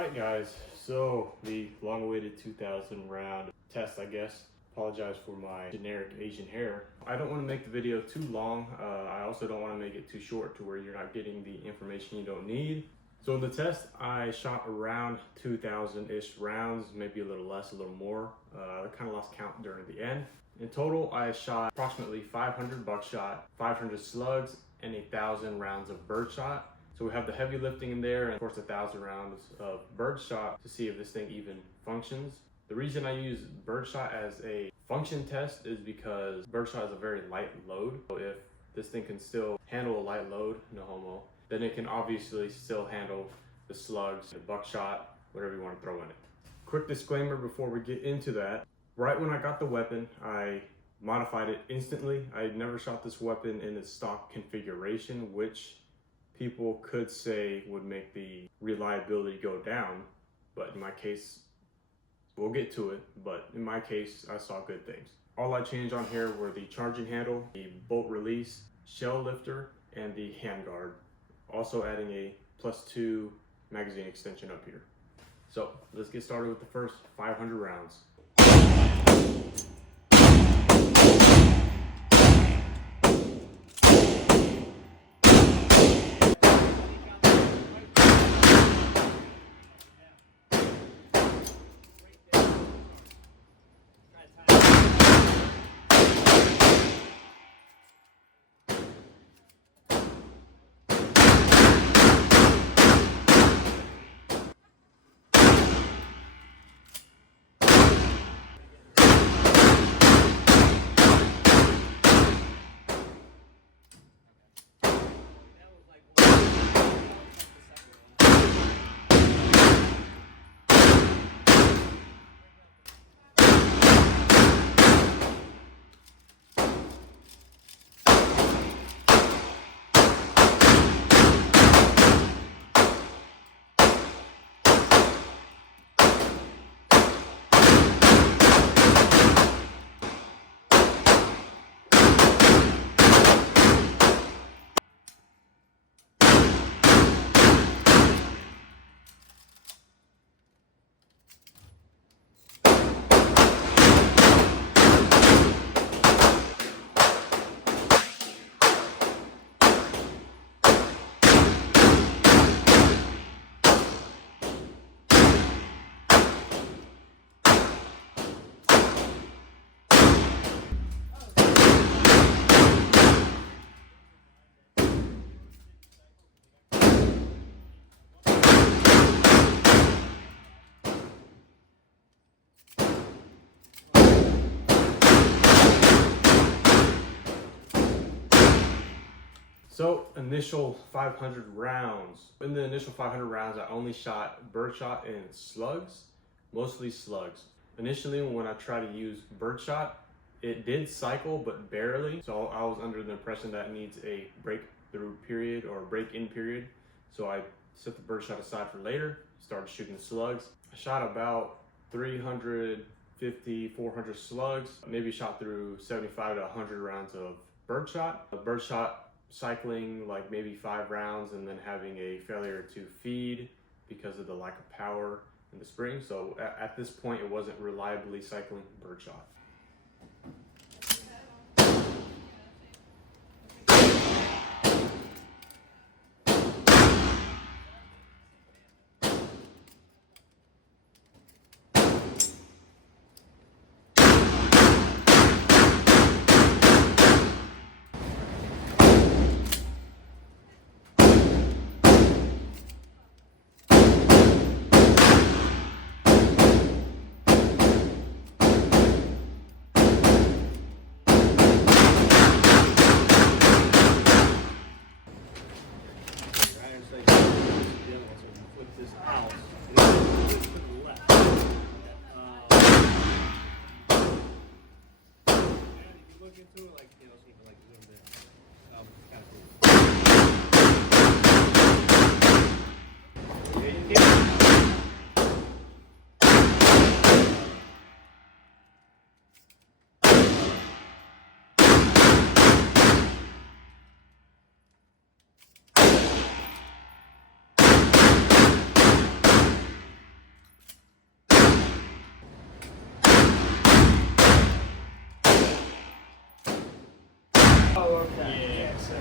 Alright guys, so the long-awaited 2000 round test, I guess. Apologize for my generic Asian hair. I don't want to make the video too long. I also don't want to make it too short to where you're not getting the information you don't need. So in the test, I shot around 2,000-ish rounds, maybe a little less, a little more. I kind of lost count during the end. In total, I shot approximately 500 buckshot, 500 slugs, and 1,000 rounds of birdshot. So we have the heavy lifting in there, and of course 1,000 rounds of birdshot to see if this thing even functions. The reason I use birdshot as a function test is because birdshot is a very light load. So if this thing can still handle a light load, no homo, then it can obviously still handle the slugs, the buckshot, whatever you want to throw in it. Quick disclaimer before we get into that. Right when I got the weapon, I modified it instantly. I had never shot this weapon in its stock configuration, which people could say would make the reliability go down, but in my case, we'll get to it, but in my case, I saw good things. All I changed on here were the charging handle, the bolt release, shell lifter, and the handguard. Also adding a +2 magazine extension up here. So let's get started with the first 500 rounds. So initial 500 rounds. In the initial 500 rounds, I only shot birdshot and slugs, mostly slugs. Initially, when I tried to use birdshot, it did cycle, but barely. So I was under the impression that it needs a breakthrough period or break-in period. So I set the birdshot aside for later, started shooting the slugs. I shot about 350, 400 slugs, maybe shot through 75 to 100 rounds of birdshot. The birdshot cycling like maybe 5 rounds and then having a failure to feed because of the lack of power in the spring. So at this point, it wasn't reliably cycling birdshot. Into it, like, you know, so you can like zoom in. It's kind of cool. Oh, okay. Yeah. So.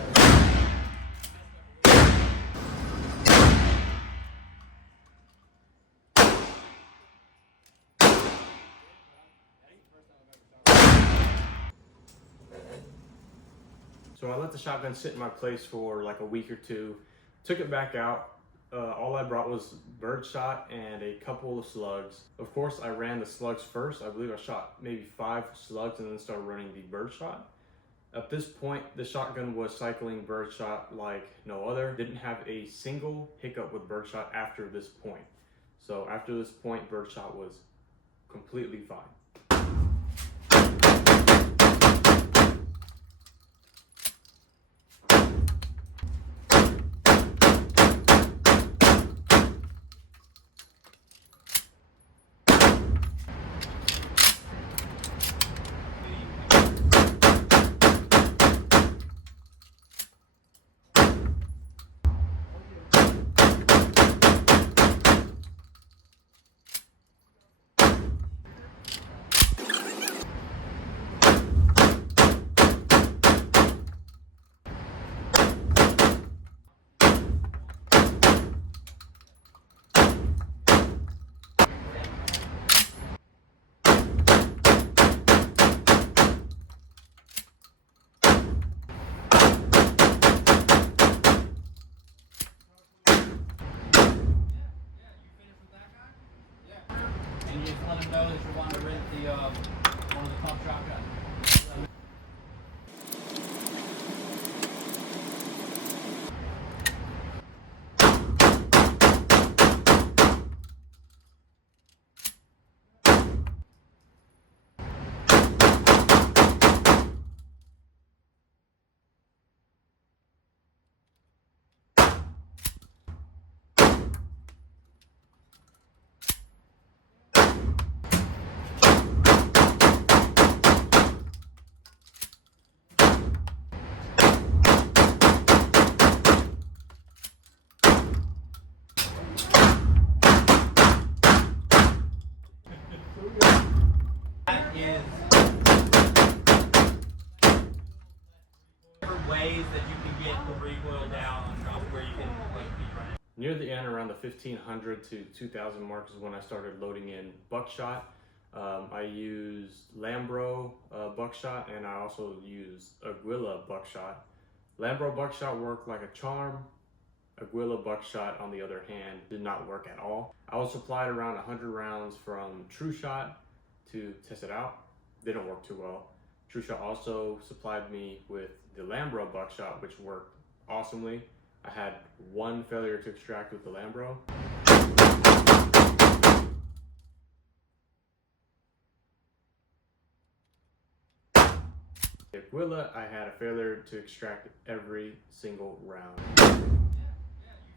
So I let the shotgun sit in my place for like a week or two, took it back out. All I brought was birdshot and a couple of slugs. Of course, I ran the slugs first. I believe I shot maybe 5 slugs and then started running the birdshot. At this point, the shotgun was cycling birdshot like no other. Didn't have a single hiccup with birdshot after this point. So after this point, birdshot was completely fine. And you just let them know that you want to rent the one of the pump shotguns. Ways that you can get the recoil down where you can keep running. Near the end, around the 1500 to 2000 mark is when I started loading in Buckshot. I used Lambro Buckshot, and I also used Aguila Buckshot. Lambro Buckshot worked like a charm. Aguila Buckshot, on the other hand, did not work at all. I was supplied around 100 rounds from True Shot to test it out. Didn't work too well. True Shot also supplied me with the Lambro Buckshot, which worked awesomely. I had one failure to extract with the Lambro. The Aguila, I had a failure to extract every single round. Yeah, you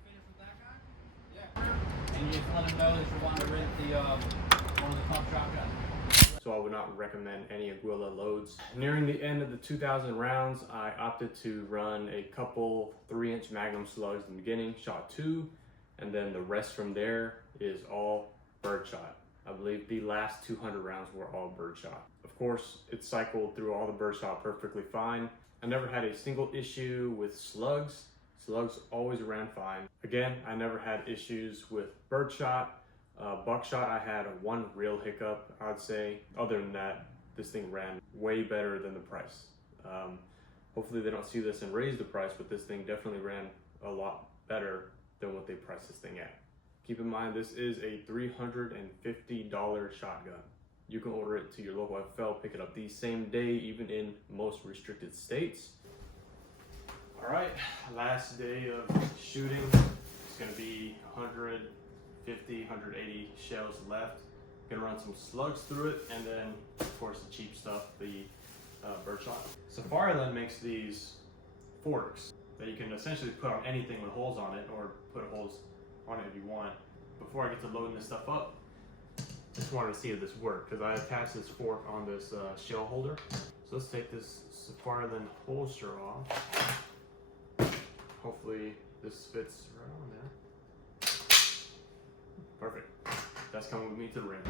finished with that guy? Yeah. And you just let them know that you want to rent the one of the pump shotguns. So I would not recommend any Aguila loads. Nearing the end of the 2000 rounds, I opted to run a couple 3-inch Magnum slugs in the beginning, shot 2, and then the rest from there is all birdshot. I believe the last 200 rounds were all birdshot. Of course, it cycled through all the birdshot perfectly fine. I never had a single issue with slugs. Slugs always ran fine. Again, I never had issues with birdshot. Buckshot, I had one real hiccup, I'd say. Other than that, this thing ran way better than the price. Hopefully they don't see this and raise the price, but this thing definitely ran a lot better than what they priced this thing at. Keep in mind, this is a $350 shotgun. You can order it to your local FFL, pick it up the same day, even in most restricted states. All right, last day of shooting. It's gonna be 150, 180 shells left. Gonna run some slugs through it, and then of course the cheap stuff, the birdshot. Safariland makes these forks that you can essentially put on anything with holes on it, or put holes on it if you want. Before I get to loading this stuff up, I just wanted to see if this worked, because I attached this fork on this shell holder. So let's take this Safariland holster off. Hopefully this fits right on there. Perfect. That's coming with me to the ring.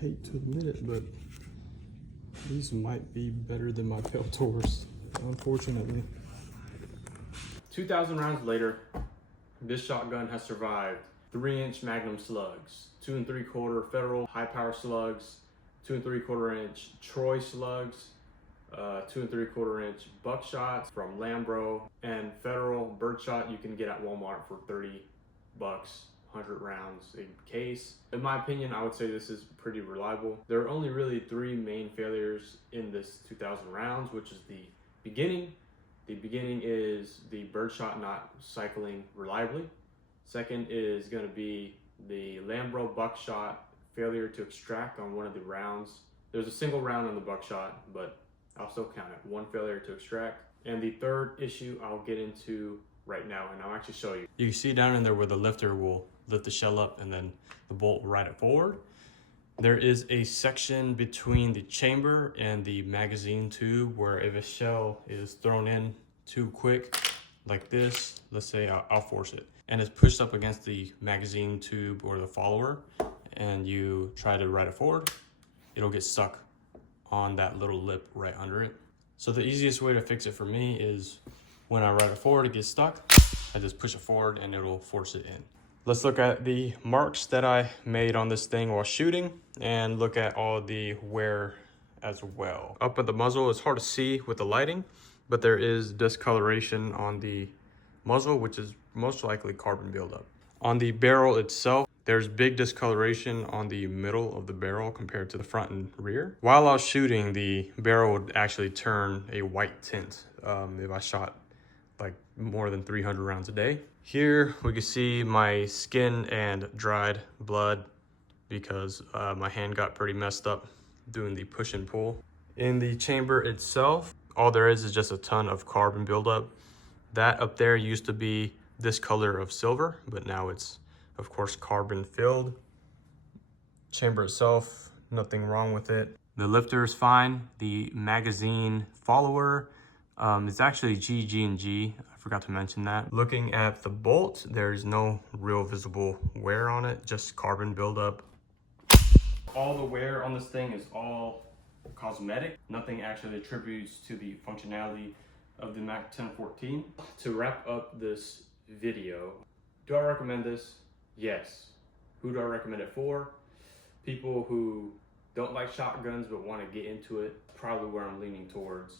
hate to admit it, but these might be better than my Peltors, unfortunately. 2,000 rounds later, this shotgun has survived 3-inch Magnum slugs, 2 3/4 Federal high power slugs, 2 3/4-inch Troy slugs, 2 3/4-inch Buckshots from Lambro, and Federal birdshot you can get at Walmart for $30, 100 rounds a case. In my opinion, I would say this is pretty reliable. There are only really 3 main failures in this 2,000 rounds, which is the beginning. The beginning is the birdshot not cycling reliably. Second is going to be the Lambro Buckshot failure to extract on one of the rounds. There's a single round on the Buckshot, but I'll still count it. 1 failure to extract. And the third issue I'll get into right now, and I'll actually show you. You can see down in there where the lifter will lift the shell up and then the bolt will ride it forward. There is a section between the chamber and the magazine tube where if a shell is thrown in too quick, like this, let's say I'll force it, and it's pushed up against the magazine tube or the follower, and you try to ride it forward, it'll get stuck on that little lip right under it. So the easiest way to fix it for me is when I ride it forward, it gets stuck, I just push it forward and it'll force it in. Let's look at the marks that I made on this thing while shooting and look at all the wear as well. Up at the muzzle, it's hard to see with the lighting, but there is discoloration on the muzzle, which is most likely carbon buildup. On the barrel itself, there's big discoloration on the middle of the barrel compared to the front and rear. While I was shooting, the barrel would actually turn a white tint if I shot like more than 300 rounds a day. Here we can see my skin and dried blood because my hand got pretty messed up doing the push and pull. In the chamber itself, all there is just a ton of carbon buildup. That up there used to be this color of silver, but now it's of course carbon filled. Chamber itself, nothing wrong with it. The lifter is fine. The magazine follower is actually G&G. I forgot to mention that. Looking at the bolt, there's no real visible wear on it, just carbon buildup. All the wear on this thing is all cosmetic. Nothing actually attributes to the functionality of the MAC1014. To wrap up this video, do I recommend this? Yes. Who do I recommend it for? People who don't like shotguns but want to get into it, probably where I'm leaning towards.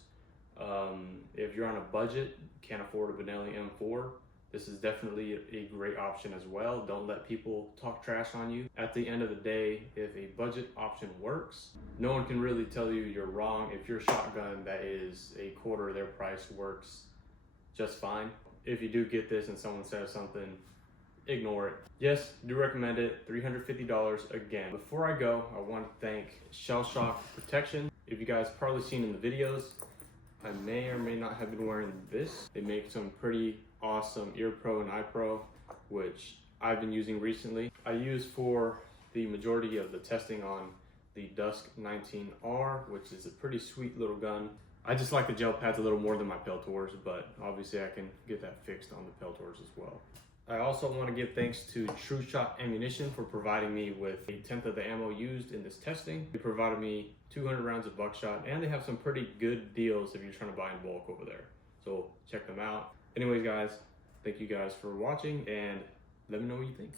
If you're on a budget, can't afford a Benelli M4, this is definitely a great option as well. Don't let people talk trash on you. At the end of the day, if a budget option works, no one can really tell you you're wrong. If your shotgun that is a quarter of their price works just fine. If you do get this and someone says something, ignore it. Yes, do recommend it. $350 again. Before I go, I want to thank Shell Shock Protection. If you guys probably seen in the videos, I may or may not have been wearing this. They make some pretty awesome ear pro and eye pro, which I've been using recently. I use for the majority of the testing on the Dusk 19R, which is a pretty sweet little gun. I just like the gel pads a little more than my Peltors, but obviously I can get that fixed on the Peltors as well. I also want to give thanks to True Shot Ammunition for providing me with a 1/10 of the ammo used in this testing. They provided me 200 rounds of Buckshot, and they have some pretty good deals if you're trying to buy in bulk over there. So check them out. Anyways, guys, thank you guys for watching, and let me know what you think.